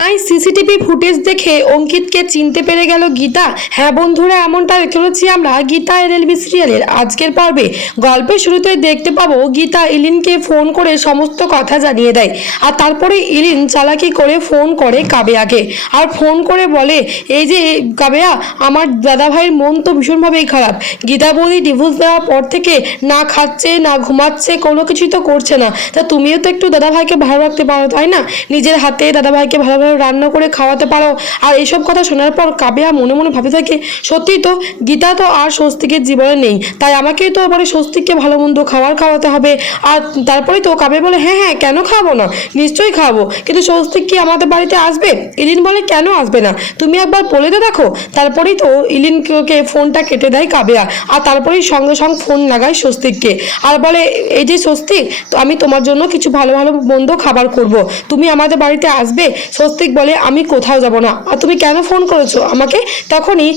তাই CCTV footage দেখে অঙ্কিতকে চিনতে পেরে গেল গীতা। হ্যাঁ বন্ধুরা, এমনটা চলেছি আমরা। গীতা এলএলবি সিরিয়ালের আজকের পর্বে। গল্পের শুরুতে দেখতে পাবো, গীতা ইলিনকে ফোন করে সমস্ত কথা জানিয়ে দেয়। আর তারপরে ইলিন চালাকি করে ফোন করে কাবেয়াকে। আর ফোন করে বলে, এই যে কাবেয়া, আমার দাদা ভাইয়ের মন তো ভীষণভাবেই খারাপ। গীতা বৌদি ডিভোর্স দেওয়ার পর থেকে না খাচ্ছে, না ঘুমাচ্ছে, কোনো কিছুই তো করছে না। তা তুমিও তো একটু দাদা ভাইকে ভালো রাখতে পারো, তাই না? নিজের হাতে দাদা ভাইকে ভালোভাবে রান্না করে খাওয়াতে পারো। আর এইসব কথা শোনার পর কাবেয়া মনে মনে ভাবতে থাকে, সত্যিই তো গীতা তো আর স্বস্তিকের জীবনে নেই। তাই আমাকেই তো এবারে স্বস্তিককে ভালো মন্দ খাবার খাওয়াতে হবে। আর তারপরেই তো কাবে বলে হ্যাঁ হ্যাঁ কেন খাব না? নিশ্চয়ই খাব। কিন্তু স্বস্তিক কি আমাদের বাড়িতে আসবে? ইলিন বলে, কেন আসবে না? তুমি একবার বলে তো দেখো। তারপরেই তো ইলিনকে ফোনটা কেটে দেয় কাবেয়া। আর তারপরেই সঙ্গে সঙ্গে ফোন লাগায় স্বস্তিককে। আর বলে, এই যে স্বস্তিক, তো আমি তোমার জন্য কিছু ভালো ভালো মন্দ খাবার করব। তুমি আমাদের বাড়িতে আসবে? স্বস্তিক বলে আমি কোথাও যাব না। আর তুমি কেন ফোন করেছ? আমাকে তখনই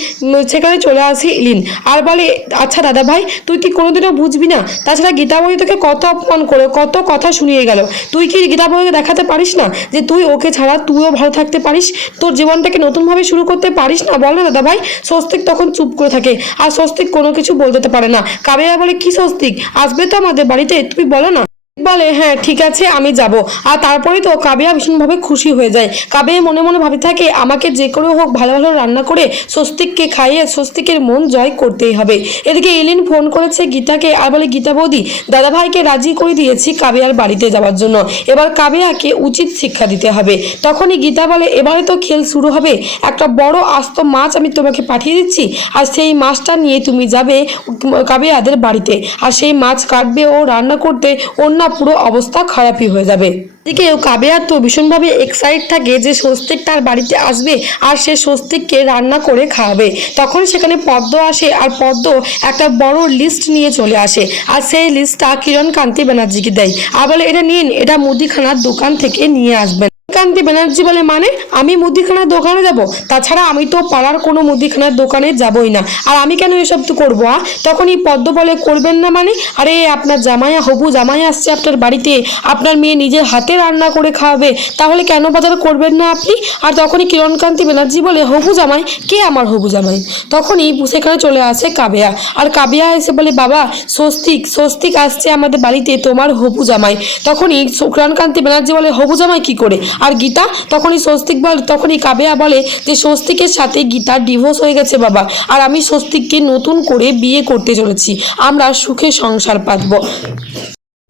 সেখানে চলে আসি ইলিন। আর বলে আচ্ছা দাদা ভাই, তুই কি কোনোদিনও বুঝবি না? তাছাড়া গীতাবই তোকে কত অপমান করে, কত কথা শুনিয়ে গেল। তুই কি গীতাবইকে দেখাতে পারিস না? যে তুই ওকে ছাড়া তুইও ভালো থাকতে পারিস? তোর জীবনটাকে নতুনভাবে শুরু করতে পারিস না? বল না দাদা ভাই। স্বস্তিক তখন চুপ করে থাকে। আর স্বস্তিক কোনো কিছু বলতে পারে না। কাবেয়া বলে, কি স্বস্তিক? আসবে তো আমাদের বাড়িতে, তুমি বলো না। বলে হ্যাঁ ঠিক আছে, আমি যাব। আর তারপরে তো কাবিয়া ভীষণভাবে খুশি হয়ে যায়। কাবিয়া মনে মনে ভাবে থাকে, আমাকে যে করে হোক ভালো ভালো রান্না করে স্বস্তিককে খাইয়ে স্বস্তিকের মন জয় করতেই হবে। এদিকে এলিন ফোন করেছে গীতাকে, আর বলে, গীতা বৌদি, দাদাভাইকে রাজি করে দিয়েছি কাবিয়ার বাড়িতে যাওয়ার জন্য। এবার কাবিয়াকে উচিত শিক্ষা দিতে হবে। তখনই গীতা বলে, এবারে তো খেল শুরু হবে। একটা বড় আস্ত মাছ আমি তোমাকে পাঠিয়ে দিচ্ছি, আর সেই মাছটা নিয়ে তুমি যাবে কাবিয়াদের বাড়িতে। আর সেই মাছ কাটবে ও রান্না করতে ওর না, পুরো অবস্থা খারাপই হয়ে যাবে। এদিকে কাবেয়া তো ভীষণভাবে এক্সাইট থাকে যে স্বস্তিক তার বাড়িতে আসবে আর সে স্বস্তিককে রান্না করে খাওয়াবে। তখন সেখানে পদ্ম আসে আর পদ্ম একটা বড় লিস্ট নিয়ে চলে আসে আর সেই লিস্টটা কিরণ কান্তি ব্যানার্জিকে দেয়। আর বলে, এটা নিন, এটা মুদিখানার দোকান থেকে নিয়ে আসবেন। কান্তি ব্যানার্জি বলে মানে আমি মুদিখানার দোকানে যাব, তাছাড়া আমি তো পাড়ার কোনো মুদিখানার দোকানে যাবই না। আর আমি কেন এসব তো করব, আ? তখনই পদ্ম বলে করবেন না মানে? আরে, আপনার জামাইয়া, হবু জামাই আসছে আপনার বাড়িতে, আপনার মেয়ে নিজের হাতে রান্না করে খাওয়াবে, তাহলে কেন বাজার করবেন না আপনি? আর তখনই কিরণকান্তি ব্যানার্জি বলে, হবু জামাই, কে আমার হবু জামাই? তখনই সেখানে চলে আসে কাবেয়া। আর কাবেয়া এসে বলে, বাবা, স্বস্তিক স্বস্তিক আসছে আমাদের বাড়িতে তোমার হবু জামাই। তখনই কিরণকান্তি ব্যানার্জি বলে, হবু জামাই কি করে? আর গীতা তখনই স্বস্তিক বল, তখনই কাবেয়া বলে যে স্বস্তিকের সাথে গীতার ডিভোর্স হয়ে গেছে বাবা। আর আমি স্বস্তিককে নতুন করে বিয়ে করতে চলেছি। আমরা সুখে সংসার পাতবো।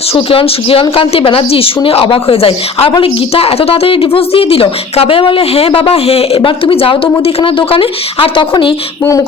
সুকিরণ সুকিরণকান্তি ব্যানার্জি শুনে অবাক হয়ে যায়। আর বলে, গীতা, এত তাড়াতাড়ি ডিভোর্স দিয়ে দিল? কাবে বলে হ্যাঁ বাবা হ্যাঁ এবার তুমি যাও তো মুদিখানার দোকানে। আর তখনই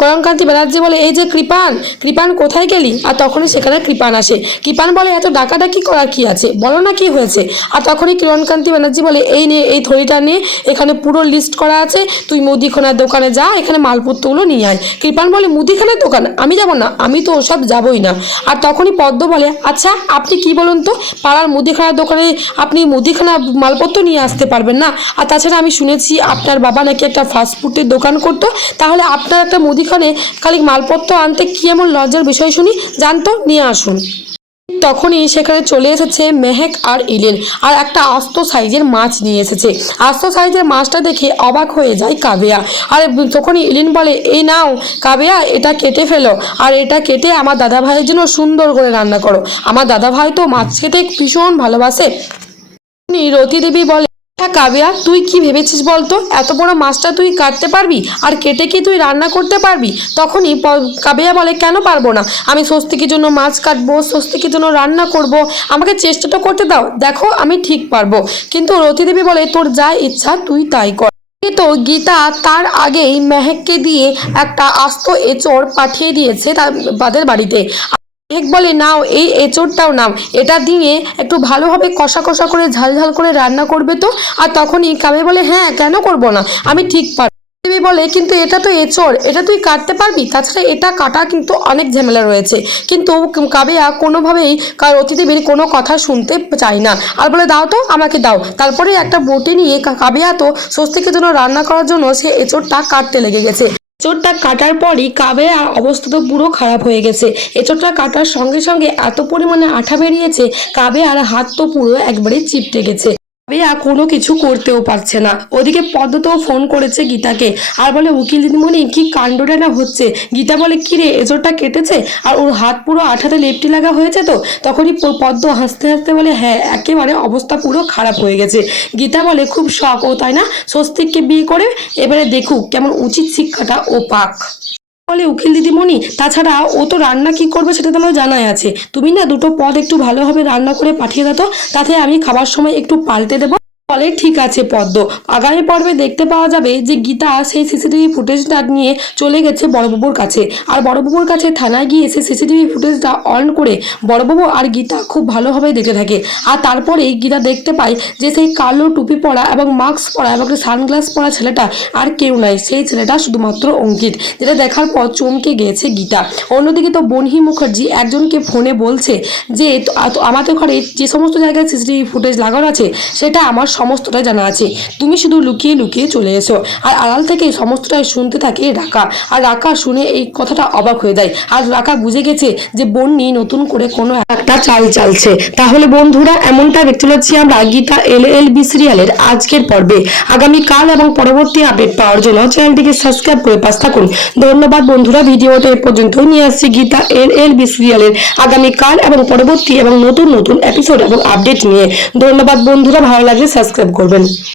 করণকান্তি ব্যানার্জি বলে, এই যে কৃপান কৃপান কোথায় গেলি? আর তখনই সেখানে কৃপান আসে। কৃপান বলে, এত ডাকাডাকি করা কি আছে? বলো না কি হয়েছে? আর তখনই কিরণকান্তি ব্যানার্জি বলে, এই নে, এই থলিটা নিয়ে এখানে পুরো লিস্ট করা আছে। তুই মুদিখানার দোকানে যা, এখানে মালপত্রগুলো নিয়ে আয়। কৃপান বলে, মুদিখানার দোকান? আমি যাব না, আমি তো ওসব যাবই না। আর তখনই পদ্ম বলে আচ্ছা আপনি কি বলুন তো? পাড়ার মুদিখানার দোকানে আপনি মুদিখানা মালপত্র নিয়ে আসতে পারবেন না। আর তাছাড়া আমি শুনেছি আপনার বাবা নাকি একটা ফাস্টফুডের দোকান করতো। তাহলে আপনার একটা মুদিখানে খালি মালপত্র আনতে কী এমন লজ্জার বিষয় শুনি? জানতো? নিয়ে আসুন। তখনই সেখানে চলে এসেছে মেহেক আর ইলেন আর একটা আস্ত সাইজের মাছ নিয়ে এসেছে। আস্ত সাইজের মাছটা দেখে অবাক হয়ে যায় কাবেয়া। আর তখনই ইলিন বলে, এই নাও, কাবেয়া, এটা কেটে ফেলো। আর এটা কেটে আমার দাদা ভাইয়ের জন্য সুন্দর করে রান্না করো। আমার দাদা ভাই তো মাছ খেতে ভীষণ ভালোবাসে। রতি দেবী বলে হ্যাঁ কাবিয়া তুই কি ভেবেছিস বলতো? এত বড় মাছটা তুই কাটতে পারবি? আর কেটে কি তুই রান্না করতে পারবি? তখনই কাবিয়া বলে, কেন পারব না? আমি স্বস্তিকের জন্য মাছ কাটবো, স্বস্তিকের জন্য রান্না করব। আমাকে চেষ্টাটা করতে দাও। দেখো, আমি ঠিক পারব। কিন্তু রতিদেবী বলে, তোর যা ইচ্ছা, তুই তাই কর। তো গীতা তার আগেই মেহেককে দিয়ে একটা আস্ত এচড় পাঠিয়ে দিয়েছে তার তাদের বাড়িতে। মেহেক বলে নাও, এই এঁচড়টাও নাও। এটা দিয়ে একটু ভালোভাবে কষা কষা করে ঝাল ঝাল করে রান্না করবে তো? আর তখনই কাবে বলে হ্যাঁ কেন করব না? আমি ঠিক পারব দেবী বলে, কিন্তু এটা তো এঁচড়, এটা তুই কাটতে পারবি? তাছাড়া এটা কাটা কিন্তু অনেক ঝামেলা রয়েছে। কিন্তু কাবেয়া কোনোভাবেই কার অতিথিবীর কোনো কথা শুনতে চায় না। আর বলে, দাও তো, আমাকে দাও। তারপরে একটা বটি নিয়ে কাবেয়া তো স্বস্তিকের জন্য রান্না করার জন্য সে এঁচড়টা কাটতে লেগে গেছে। এঁচড়টা কাটার পরই কাবেয়া অবস্থা তো পুরো খারাপ হয়ে গেছে। এঁচড়টা কাটার সঙ্গে সঙ্গে এত পরিমাণে আঠা বেরিয়েছে কাবে আর হাত তো পুরো একবারে চিপটে গেছে। ভাবিয়া কোনো কিছু করতেও পারছে না। ওদিকে পদ্ম তো ফোন করেছে গীতাকে। আর বলে, উকিল দিদিমণি, কি কাণ্ডটা না হচ্ছে? গীতা বলে, কি রে, এজোরটা কেটেছে? আর ওর হাত পুরো আঠাতে লেপটি লাগা হয়েছে তো? তখনই পদ্ম হাসতে হাসতে বলে হ্যাঁ একেবারে অবস্থা পুরো খারাপ হয়ে গেছে। গীতা বলে, খুব শখ ও, তাই না? স্বস্তিককে বিয়ে করে, এবারে দেখুক কেমন উচিত শিক্ষাটা ও পাক। বলে উকিল দিদিমণি, তাছাড়া ও তো রান্না কি করবে সেটা তো আমার জানাই আছে। তুমি না দুটো পদ একটু ভালোভাবে রান্না করে পাঠিয়ে দাও তাতে আমি খাবার সময় একটু পাল্টে দেবো। বলে ঠিক আছে পদ্ম। আগামী পর্বে দেখতে পাওয়া যাবে যে গীতা সেই সিসিটিভি ফুটেজটা নিয়ে চলে গেছে বড়বাবুর কাছে। আর বড়বাবুর কাছে থানায় গিয়ে সেই সিসিটিভি ফুটেজটা অন করে বড়বাবু আর গীতা খুব ভালোভাবে দেখতে থাকে। আর তারপরেই গীতা দেখতে পায় যে সেই কালো টুপি পরা এবং মাস্ক পরা এবং সানগ্লাস পরা ছেলেটা আর কেউ নাই। সেই ছেলেটা শুধুমাত্র অঙ্কিত, যেটা দেখার পর চমকে গিয়েছে গীতা। অন্যদিকে তো বনহি মুখার্জি একজনকে ফোনে বলছে যে আমাদের ঘরে যে সমস্ত জায়গায় সিসিটিভি ফুটেজ লাগানো আছে, সেটা আমার সমস্তটা জানা আছে। তুমি শুধু লুকিয়ে লুকিয়ে চলে এসো। আর আড়াল থেকে সমস্তটাই শুনতে থাকে রাকা। আর রাকা শুনে এই কথাটা অবাক হয়ে যায়। আর রাকা বুঝে গেছে যে বন্যি নতুন করে কোনো একটা চাল চালছে। তাহলে বন্ধুরা, এমনটা দেখতে পাচ্ছি আমরা গীতা এল এল বি সিরিয়ালের আজকের পর্বে। আগামী কাল এবং পরবর্তী আপডেট পাওয়ার জন্য চ্যানেলটিকে সাবস্ক্রাইব করে পাশ থাকুন। ধন্যবাদ বন্ধুরা ভিডিওটা এ পর্যন্ত নিয়ে আসছি গীতা এল এল বি সিরিয়ালের আগামীকাল এবং পরবর্তী এবং নতুন নতুন এপিসোড এবং আপডেট নিয়ে। ধন্যবাদ বন্ধুরা, ভালো লাগলে সাবস্ক্রাইব করবেন